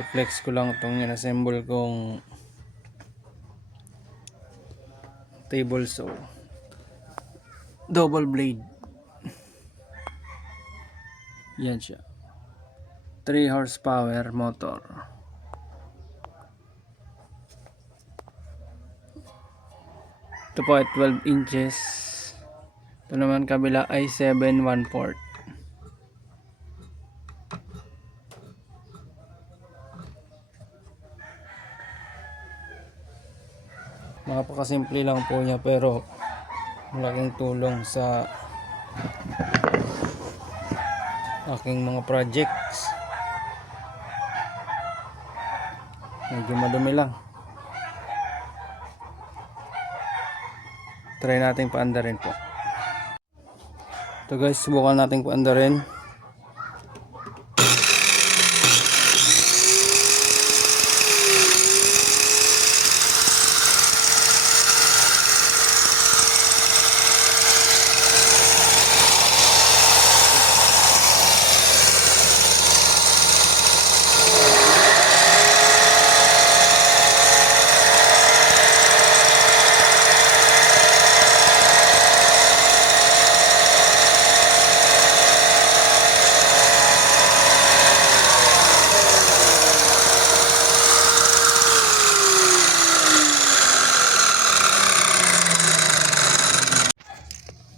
i-flex ko lang itong in-assemble kong table saw, double blade. Yan siya, 3 horsepower motor. Ito po ay 12 inches. Ito naman kabila ay 7/1/4. Napakasimple lang po niya pero malaking tulong sa aking mga projects. Medyo madumi lang. Try natin paandarin po. Ito guys, subukan natin paandarin.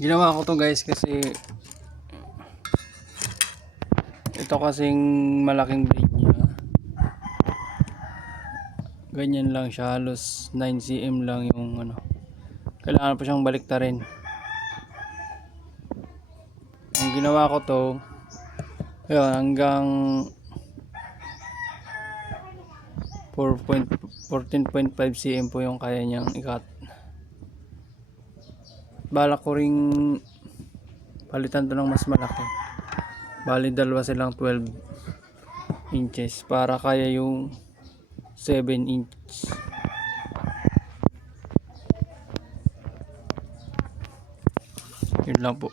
Ginawa ko to guys kasi ito kasing malaking blade niya, ganyan lang siya, halos 9 cm lang yung ano, kailangan pa siyang baliktarin. Ang ginawa ko to, yun, hanggang 14.5 cm po yung kaya niyang i-cut. Balak ko ring palitan to ng mas malaki, bali dalawa silang 12 inches para kaya yung 7 inch. Yun lang po,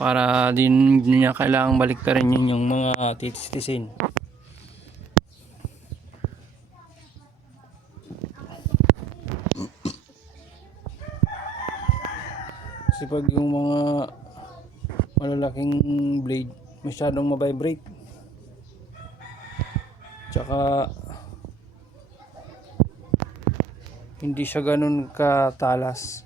para din niya kailangang baliktarin yun yung mga titis-tisin. Kasi pag yung mga malalaking blade masyadong mabibrate, tsaka hindi siya ganun katalas.